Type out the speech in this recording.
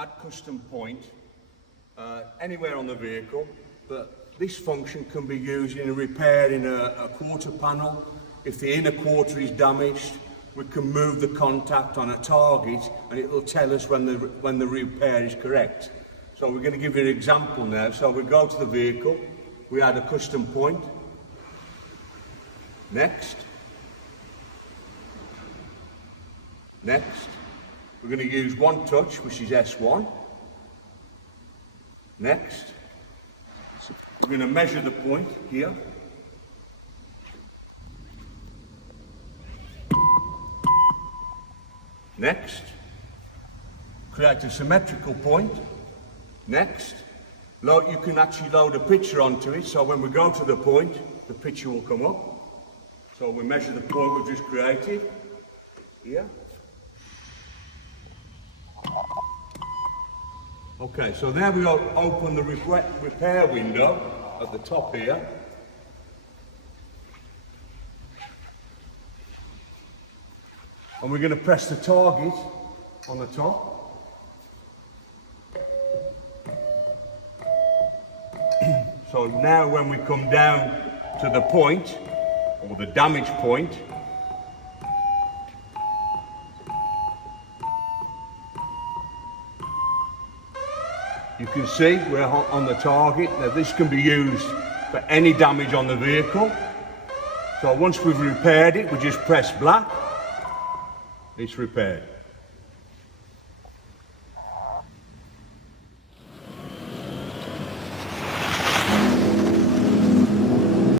add custom point anywhere on the vehicle, but this function can be used in repairing a quarter panel. If the inner quarter is damaged, we can move the contact on a target and it will tell us when the repair is correct. So we're going to give you an example now. So we go to the vehicle, we add a custom point. Next. Next. We're going to use one touch, which is S1. Next. We're going to measure the point here. Next. Create a symmetrical point. Next. You can actually load a picture onto it, so when we go to the point, the picture will come up. So we measure the point we've just created here. Okay, so there we open the repair window at the top here. And we're going to press the target on the top. So now when we come down to the point, or the damage point, you can see we're on the target. Now this can be used for any damage on the vehicle. So once we've repaired it, we just press black, it's repaired.